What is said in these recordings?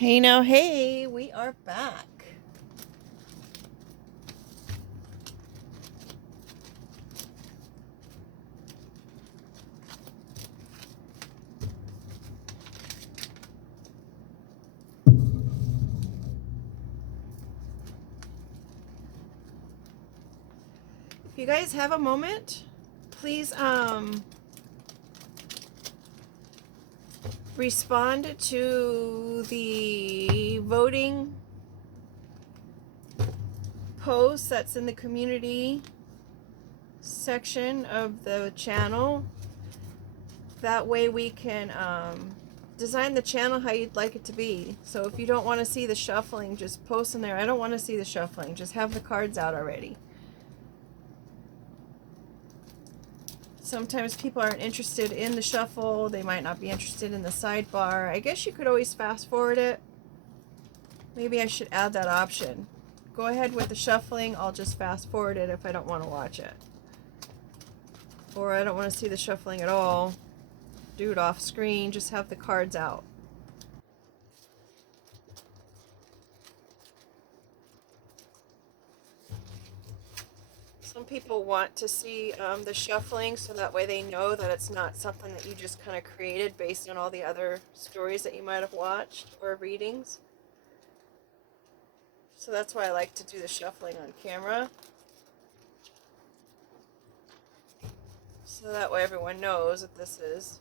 Hey now, hey, we are back. If you guys have a moment, please respond to the voting post that's in the community section of the channel. That way we can design the channel how you'd like it to be. So if you don't want to see the shuffling, just post in there, I don't want to see the shuffling, just have the cards out already. Sometimes people aren't interested in the shuffle. They might not be interested in the sidebar. I guess you could always fast forward it. Maybe I should add that option. Go ahead with the shuffling. I'll just fast forward it if I don't want to watch it. Or I don't want to see the shuffling at all. Do it off screen. Just have the cards out. Some people want to see the shuffling so that way they know that it's not something that you just kind of created based on all the other stories that you might have watched or readings. So that's why I like to do the shuffling on camera. So that way everyone knows that this is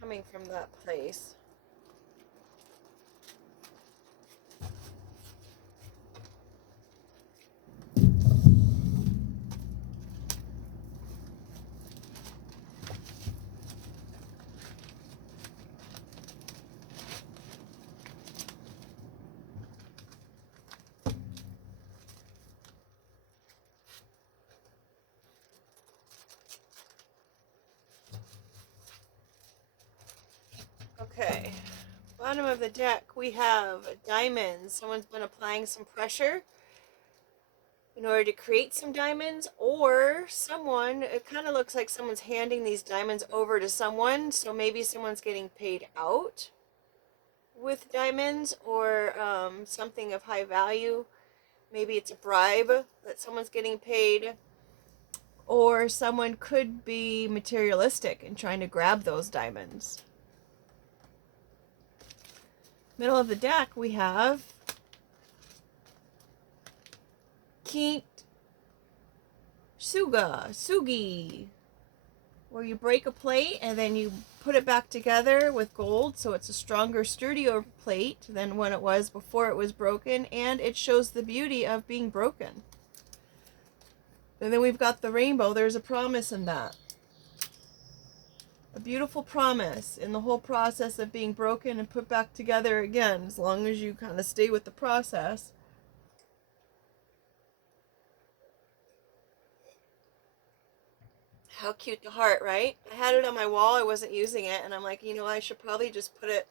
coming from that place. Okay, bottom of the deck we have diamonds. Someone's been applying some pressure in order to create some diamonds, or someone, it kind of looks like someone's handing these diamonds over to someone, so maybe someone's getting paid out with diamonds or something of high value. Maybe it's a bribe that someone's getting paid, or someone could be materialistic and trying to grab those diamonds. Middle of the deck we have Kint Sugi, where you break a plate and then you put it back together with gold, so it's a stronger, sturdier plate than when it was before it was broken, and it shows the beauty of being broken. And then we've got the rainbow. There's a promise in that. A beautiful promise in the whole process of being broken and put back together again, as long as you kind of stay with the process. How cute the heart, right? I had it on my wall. I wasn't using it, and I'm like, I should probably just put it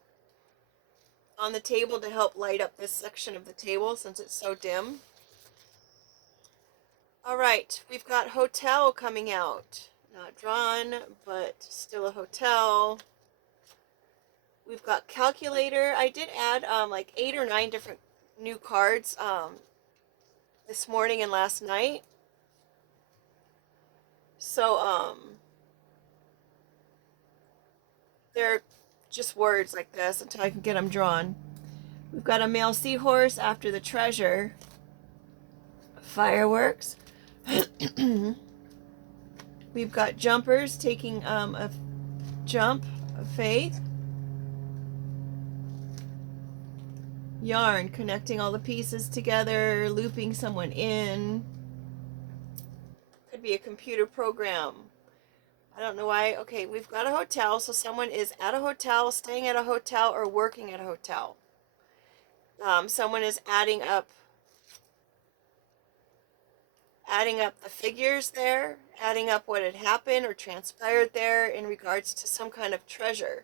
on the table to help light up this section of the table since it's so dim. All right, we've got hotel coming out. Not drawn, but still a hotel. We've got calculator. I did add like 8 or 9 different new cards this morning and last night. So they're just words like this until I can get them drawn. We've got a male seahorse after the treasure. Fireworks. We've got jumpers taking a jump of faith. Yarn, connecting all the pieces together, looping someone in. Could be a computer program. I don't know why. Okay, we've got a hotel, so someone is at a hotel, staying at a hotel, or working at a hotel. Someone is adding up the figures there, adding up what had happened or transpired there in regards to some kind of treasure.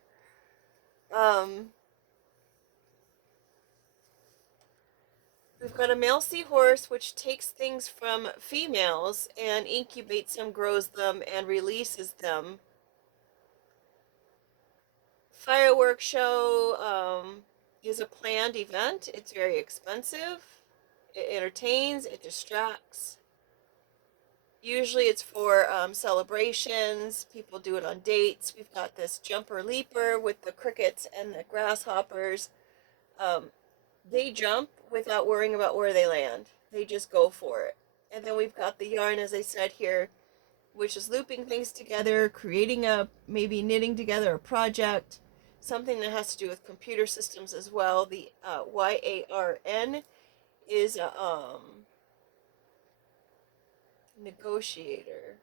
We've got a male seahorse which takes things from females and incubates them, grows them, and releases them Fireworks show is a planned event. It's very expensive. It entertains, it distracts. Usually it's for celebrations. People do it on dates. We've got this jumper leaper with the crickets and the grasshoppers. Um, they jump without worrying about where they land. They just go for it. And then we've got the yarn, as I said here, which is looping things together, creating a maybe knitting together a project, something that has to do with computer systems as well. The YARN is a negotiator.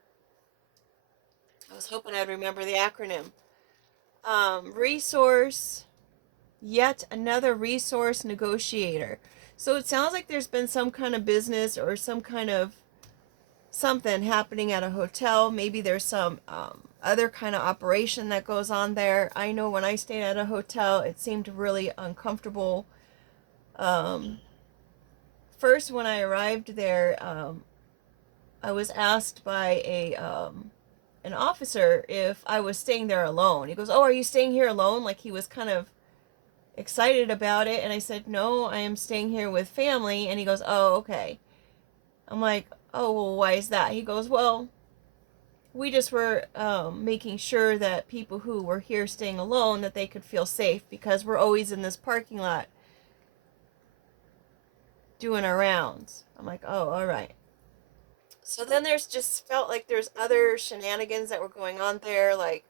I was hoping I'd remember the acronym. Resource, yet another resource negotiator. So it sounds like there's been some kind of business or some kind of something happening at a hotel. Maybe there's some other kind of operation that goes on there. I know when I stayed at a hotel, it seemed really uncomfortable. Um, First, when I arrived there, I was asked by a an officer if I was staying there alone. He goes, "Oh, are you staying here alone?" Like he was kind of excited about it, and I said, "No, I am staying here with family." And he goes, "Oh, okay." I'm like, "Oh, well, why is that?" He goes, "Well, we just were making sure that people who were here staying alone that they could feel safe because we're always in this parking lot doing our rounds." I'm like, "Oh, all right." So then there's just felt like there's other shenanigans that were going on there, like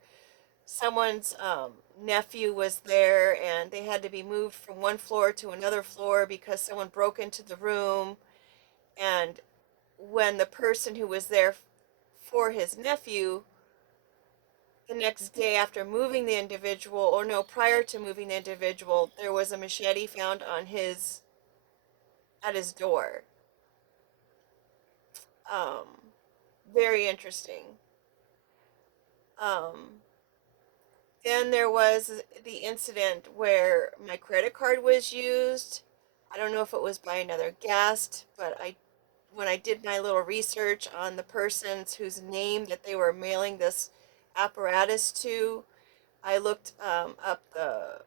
someone's nephew was there and they had to be moved from one floor to another floor because someone broke into the room. And when the person who was there for his nephew, the next day after moving the individual, or no, prior to moving the individual, there was a machete found on his at his door. Um, Very interesting. Um, Then there was the incident where my credit card was used. I don't know if it was by another guest, but I when I did my little research on the persons whose name that they were mailing this apparatus to, I looked up the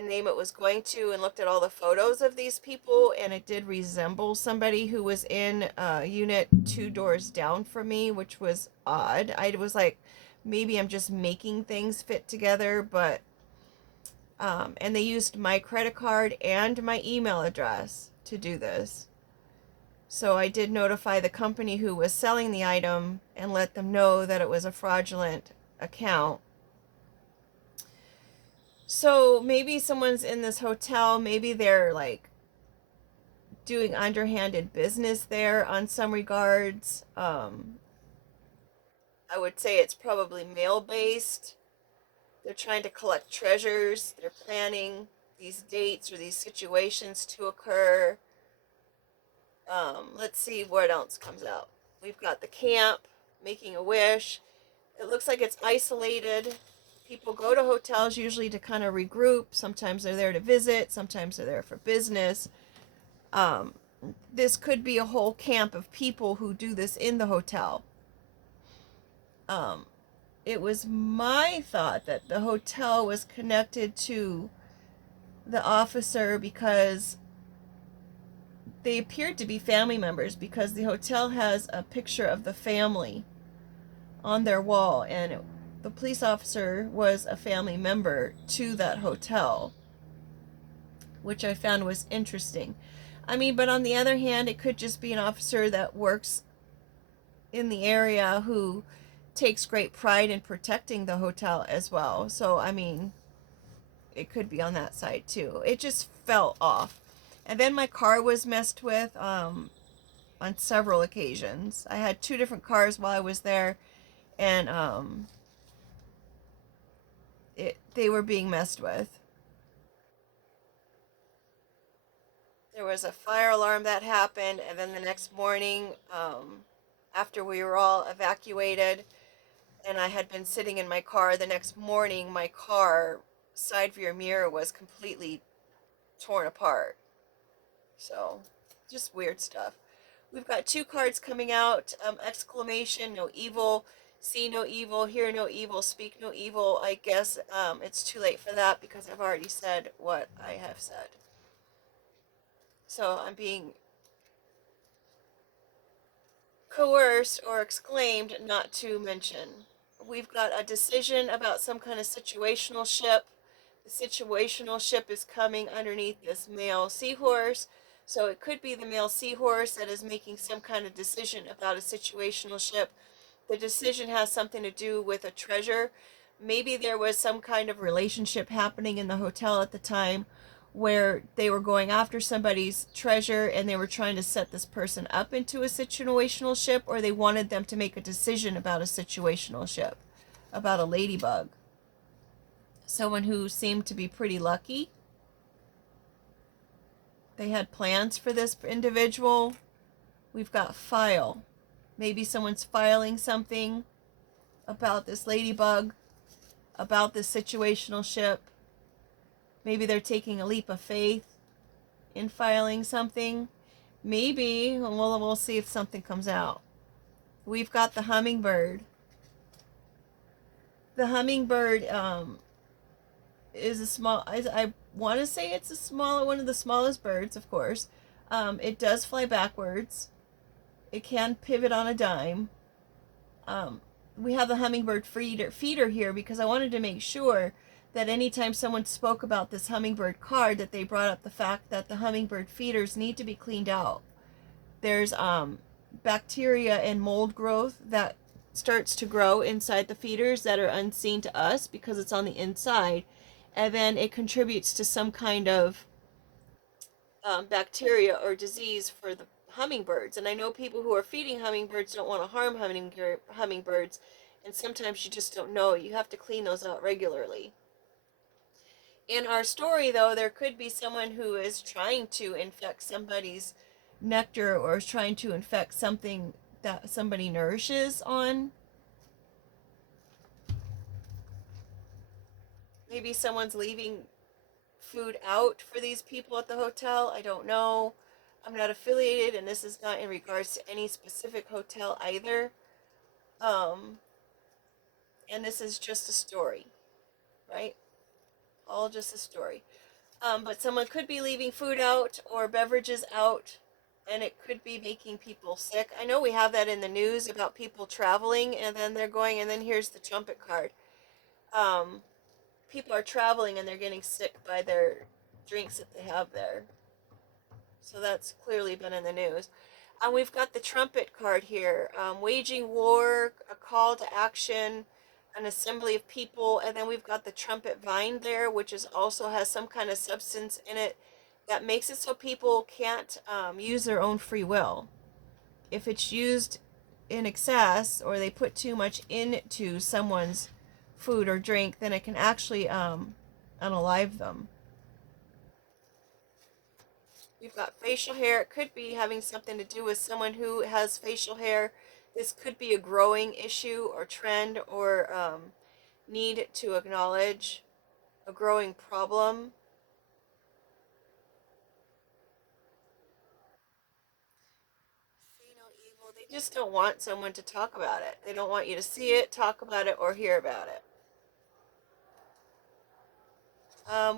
name it was going to and looked at all the photos of these people, and it did resemble somebody who was in unit two doors down from me, which was odd. I was like, maybe I'm just making things fit together, but and they used my credit card and my email address to do this. So I did notify the company who was selling the item and let them know that it was a fraudulent account. So maybe someone's in this hotel, maybe they're like doing underhanded business there on some regards. I would say it's probably mail based. They're trying to collect treasures. They're planning these dates or these situations to occur. Let's see what else comes out. We've got the camp, making a wish. It looks like it's isolated. People go to hotels usually to kind of regroup. Sometimes they're there to visit, sometimes they're there for business. Um, this could be a whole camp of people who do this in the hotel. Um, it was my thought that the hotel was connected to the officer because they appeared to be family members because the hotel has a picture of the family on their wall, and the police officer was a family member to that hotel, which I found was interesting. I mean, but on the other hand, it could just be an officer that works in the area who takes great pride in protecting the hotel as well. So, I mean, it could be on that side too. It just fell off. And then my car was messed with on several occasions. I had two different cars while I was there, and they were being messed with. There was a fire alarm that happened, and then the next morning, after we were all evacuated, and I had been sitting in my car, the next morning, my car side rear mirror was completely torn apart. So, just weird stuff. We've got two cards coming out, exclamation, no evil. see no evil, hear no evil, speak no evil. I guess it's too late for that because I've already said what I have said. So I'm being coerced or exclaimed not to mention. We've got a decision about some kind of situational ship. The situational ship is coming underneath this male seahorse. So it could be the male seahorse that is making some kind of decision about a situational ship. The decision has something to do with a treasure. Maybe there was some kind of relationship happening in the hotel at the time where they were going after somebody's treasure and they were trying to set this person up into a situational ship, or they wanted them to make a decision about a situational ship, about a ladybug. Someone who seemed to be pretty lucky. They had plans for this individual. We've got file. Maybe someone's filing something about this ladybug, about this situational ship. Maybe they're taking a leap of faith in filing something. Maybe we'll see if something comes out. We've got the hummingbird. The hummingbird is a small. I want to say it's a small, one of the smallest birds, of course. It does fly backwards. It can pivot on a dime. Um, we have the hummingbird feeder here because I wanted to make sure that anytime someone spoke about this hummingbird card, that they brought up the fact that the hummingbird feeders need to be cleaned out. There's bacteria and mold growth that starts to grow inside the feeders that are unseen to us because it's on the inside, and then it contributes to some kind of bacteria or disease for the hummingbirds. And I know people who are feeding hummingbirds don't want to harm hummingbirds, and sometimes you just don't know. You have to clean those out regularly. In our story, though, there could be someone who is trying to infect somebody's nectar or is trying to infect something that somebody nourishes on. Maybe someone's leaving food out for these people at the hotel. I don't know. I'm not affiliated, and this is not in regards to any specific hotel either. Um, and this is just a story, right? All just a story. But someone could be leaving food out or beverages out, and it could be making people sick. I know we have that in the news about people traveling, and then they're going, and then here's the trumpet card. Um, People are traveling and they're getting sick by their drinks that they have there. So that's clearly been in the news. We've got the trumpet card here, waging war, a call to action, an assembly of people, and then we've got the trumpet vine there, which is also has some kind of substance in it that makes it so people can't use their own free will. If it's used in excess or they put too much into someone's food or drink, then it can actually unalive them. We've got facial hair. It could be having something to do with someone who has facial hair. This could be a growing issue or trend or need to acknowledge a growing problem. See no evil. They just don't want someone to talk about it. They don't want you to see it, talk about it, or hear about it.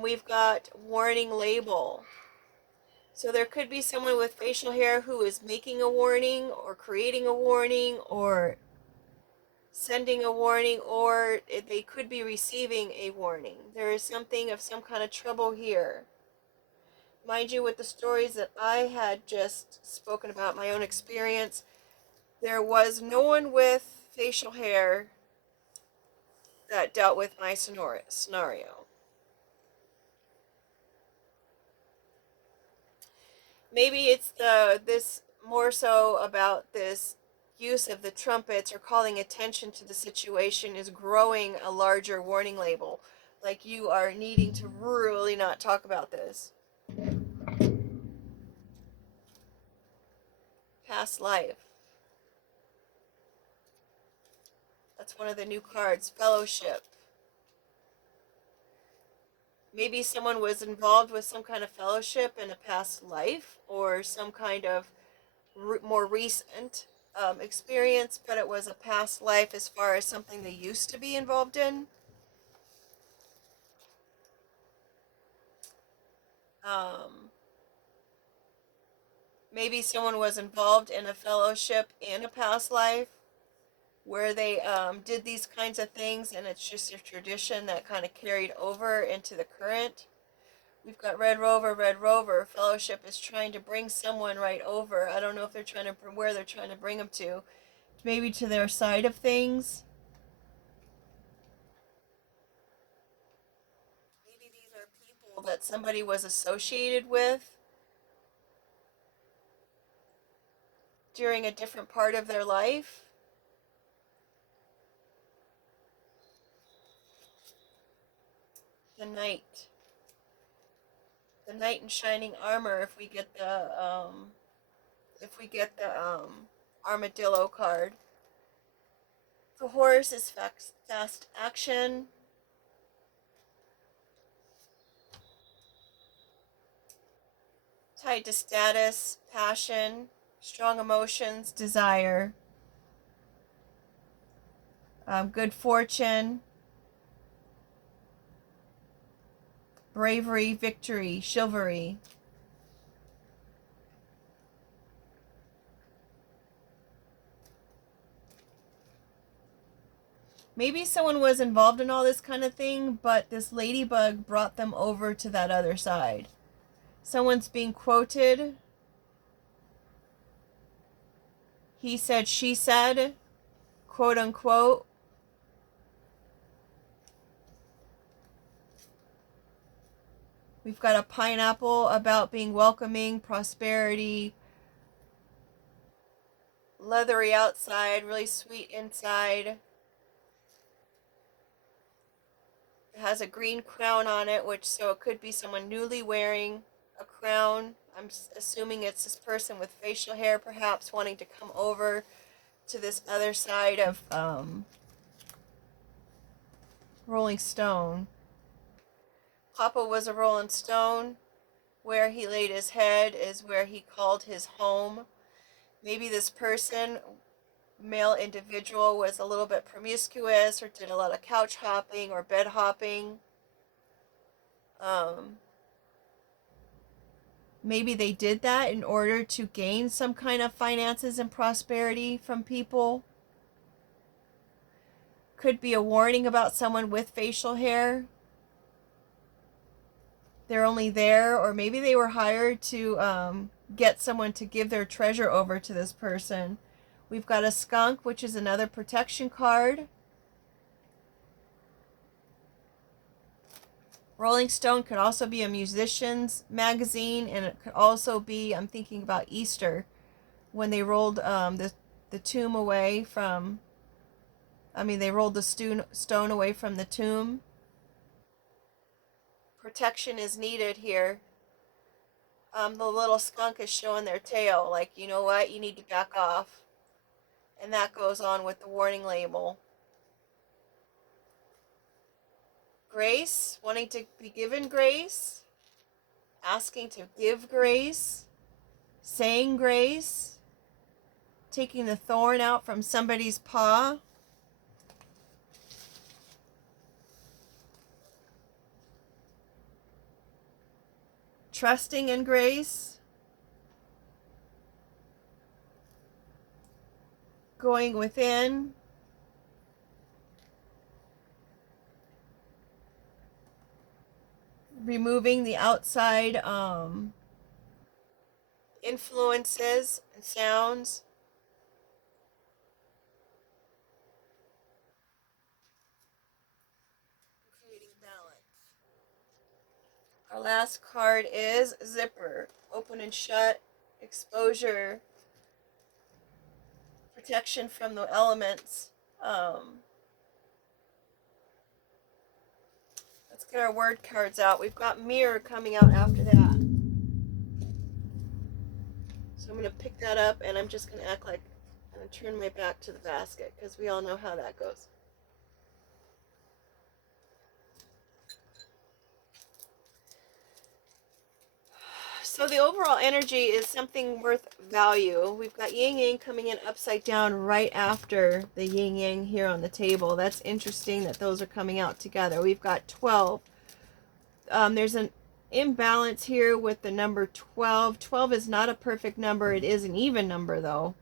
We've got warning label. So there could be someone with facial hair who is making a warning or creating a warning or sending a warning, or they could be receiving a warning. There is something of some kind of trouble here. Mind you, with the stories that I had just spoken about, my own experience, there was no one with facial hair that dealt with my scenario. Maybe it's this more so about this use of the trumpets or calling attention to the situation is growing a larger warning label. Like you are needing to really not talk about this. Past life. That's one of the new cards. Fellowship. Maybe someone was involved with some kind of fellowship in a past life or some kind of more recent. experience, but it was a past life as far as something they used to be involved in. Um, Maybe someone was involved in a fellowship in a past life where they did these kinds of things, and it's just a tradition that kind of carried over into the current. We've got Red Rover, Red Rover. Fellowship is trying to bring someone right over. I don't know if they're trying to, where they're trying to bring them to. Maybe to their side of things. Maybe these are people that somebody was associated with during a different part of their life. The knight. The knight in shining armor, if we get the armadillo card. The horse is fast action. Tied to status, passion, strong emotions, desire, good fortune, bravery, victory, chivalry. Maybe someone was involved in all this kind of thing, but this ladybug brought them over to that other side. Someone's being quoted. He said, she said, quote unquote. We've got a pineapple about being welcoming, prosperity, leathery outside, really sweet inside. It has a green crown on it, which so it could be someone newly wearing a crown. I'm assuming it's this person with facial hair, perhaps wanting to come over to this other side of Rolling Stone. Papa was a Rolling Stone. Where he laid his head is where he called his home. Maybe this person, male individual, was a little bit promiscuous or did a lot of couch hopping or bed hopping. Um, Maybe they did that in order to gain some kind of finances and prosperity from people. Could be a warning about someone with facial hair. They're only there, or maybe they were hired to get someone to give their treasure over to this person. We've got a skunk, which is another protection card. Rolling Stone could also be a musician's magazine, and it could also be, I'm thinking about Easter, when they rolled the tomb away from, they rolled the stone away from the tomb. Protection is needed here. The little skunk is showing their tail, like, you know what, you need to back off. And that goes on with the warning label. Grace, wanting to be given grace, asking to give grace, saying grace, taking the thorn out from somebody's paw. Trusting in grace, going within, removing the outside influences and sounds. Creating balance. Our last card is zipper. Open and shut, exposure, protection from the elements. Let's get our word cards out. We've got mirror coming out after that. So I'm going to pick that up, and I'm just going to act like I'm going to turn my back to the basket because we all know how that goes. So So the overall energy is something worth value. We've got yin yang coming in upside down right after the yin yang here on the table. That's interesting that those are coming out together. We've got 12. There's an imbalance here with the number 12. 12 is not a perfect number. It is an even number though.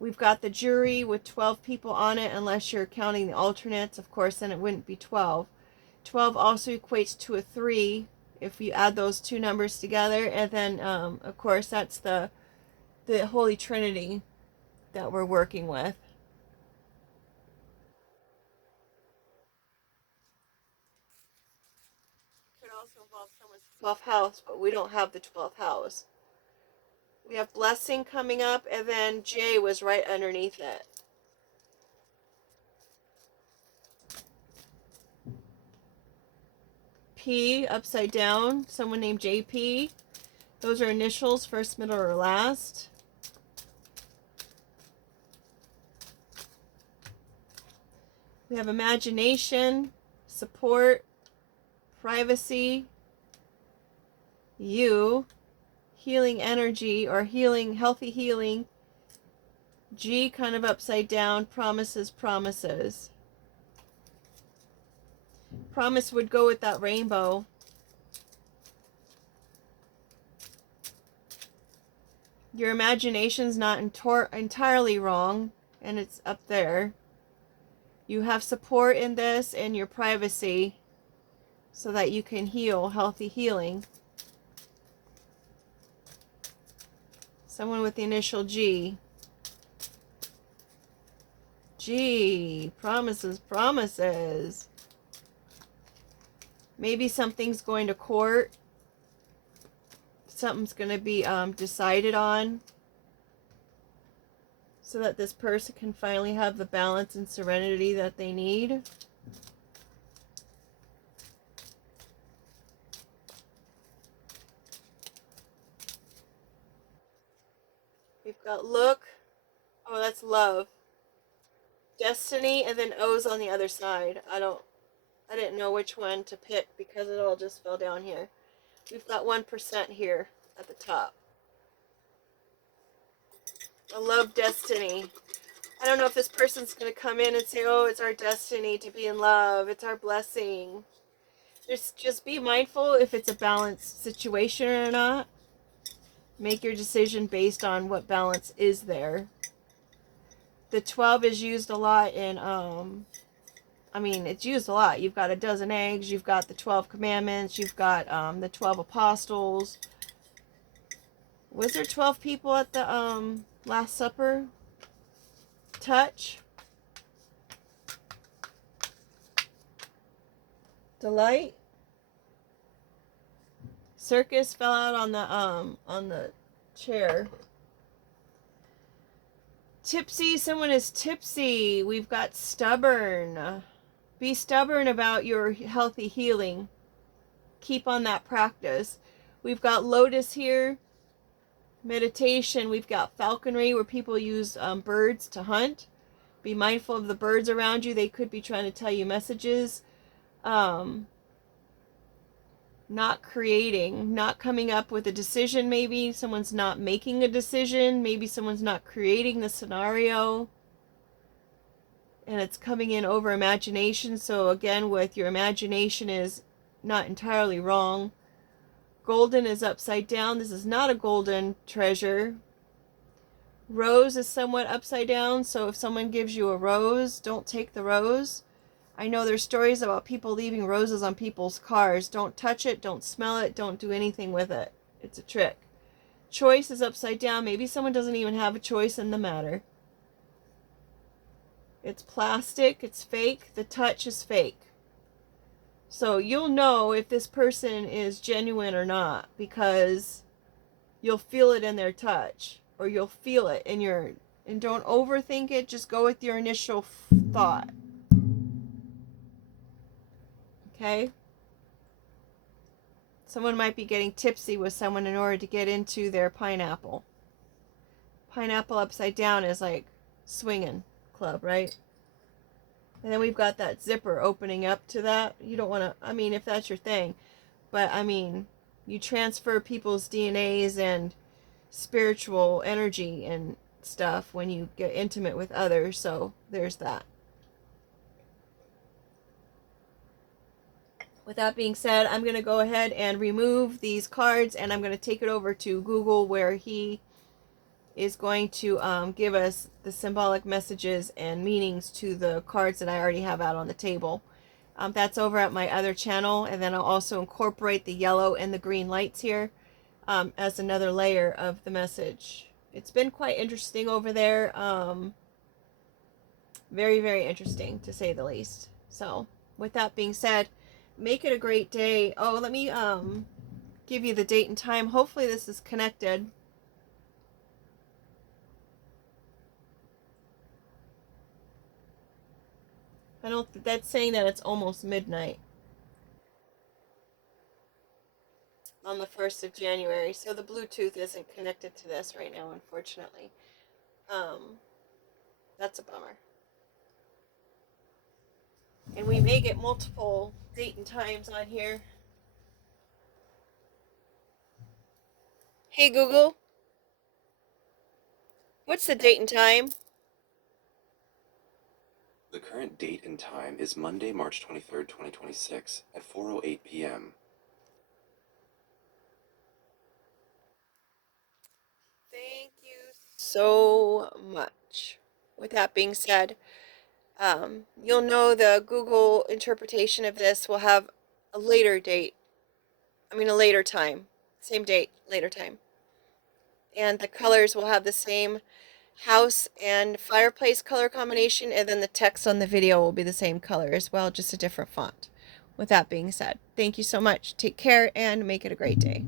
We've got the jury with 12 people on it, unless you're counting the alternates. Of course, then it wouldn't be 12. 12 also equates to a 3 if you add those two numbers together. And then, of course, that's the Holy Trinity that we're working with. Could also involve someone's 12th house, but we don't have the 12th house. We have blessing coming up, and then J was right underneath it. P upside down, someone named JP. Those are initials, first, middle, or last. We have imagination, support, privacy, you, healing energy or healing, healthy healing. G kind of upside down, promises, promises. Promise would go with that rainbow. Your imagination's not entirely wrong, and it's up there. You have support in this and your privacy so that you can heal, healthy healing. Someone with the initial G. G, promises, promises. Maybe something's going to court. Something's going to be decided on, so that this person can finally have the balance and serenity that they need. We've got look. Oh, that's love. Destiny, and then O's on the other side. I didn't know which one to pick because it all just fell down here. We've got 1% here at the top. I love destiny. I don't know if this person's going to come in and say, oh, it's our destiny to be in love. It's our blessing. Just be mindful if it's a balanced situation or not. Make your decision based on what balance is there. The 12 is used a lot in, it's used a lot. You've got a dozen eggs. You've got the 12 commandments. You've got the 12 apostles. Was there 12 people at the Last Supper? Touch. Delight. Circus fell out on the chair. Tipsy, someone is tipsy. We've got stubborn. Be stubborn about your healthy healing. Keep on that practice. We've got lotus here. Meditation. We've got falconry, where people use birds to hunt. Be mindful of the birds around you. They could be trying to tell you messages. Not creating, not coming up with a decision. Maybe someone's not making a decision. Maybe someone's not creating the scenario, and it's coming in over imagination. So again, with your imagination is not entirely wrong. Golden is upside down. This is not a golden treasure. Rose is somewhat upside down, so if someone gives you a rose, don't take the rose. I know there's stories about people leaving roses on people's cars. Don't touch it, don't smell it, don't do anything with it. It's a trick. Choice is upside down. Maybe someone doesn't even have a choice in the matter. It's plastic, it's fake, the touch is fake. So you'll know if this person is genuine or not, because you'll feel it in their touch, or you'll feel it in your, and don't overthink it, just go with your initial thought. Okay? Someone might be getting tipsy with someone in order to get into their pineapple. Pineapple upside down is like swinging club, right? And then we've got that zipper opening up to that. You don't want to, if that's your thing. But, you transfer people's DNAs and spiritual energy and stuff when you get intimate with others. So there's that. With that being said, I'm going to go ahead and remove these cards, and I'm going to take it over to Google, where he is going to give us the symbolic messages and meanings to the cards that I already have out on the table. That's over at my other channel, and then I'll also incorporate the yellow and the green lights here as another layer of the message. It's been quite interesting over there. Very, very interesting, to say the least. So, with that being said, make it a great day. Oh, let me give you the date and time. Hopefully this is connected. I don't that's saying that it's almost midnight on the 1st of January. So the Bluetooth isn't connected to this right now, unfortunately. Um that's a bummer. And we may get multiple date and times on here. Hey Google, what's the date and time? The current date and time is Monday, March 23rd, 2026 at 4:08 p.m. Thank you so much. With that being said, you'll know the Google interpretation of this will have a later date. I mean, a later time. Same date, later time. And the colors will have the same house and fireplace color combination, and then the text on the video will be the same color as well, just a different font. With that being said, thank you so much. Take care and make it a great day.